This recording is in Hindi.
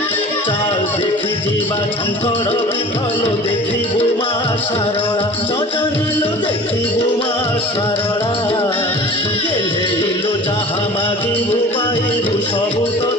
देखी जीवा झंकर विफल देखिबू मा सारला सजनिलो देखिबू मा सारला गेलेइलो जाहा मागिबू पाइबू सबु तो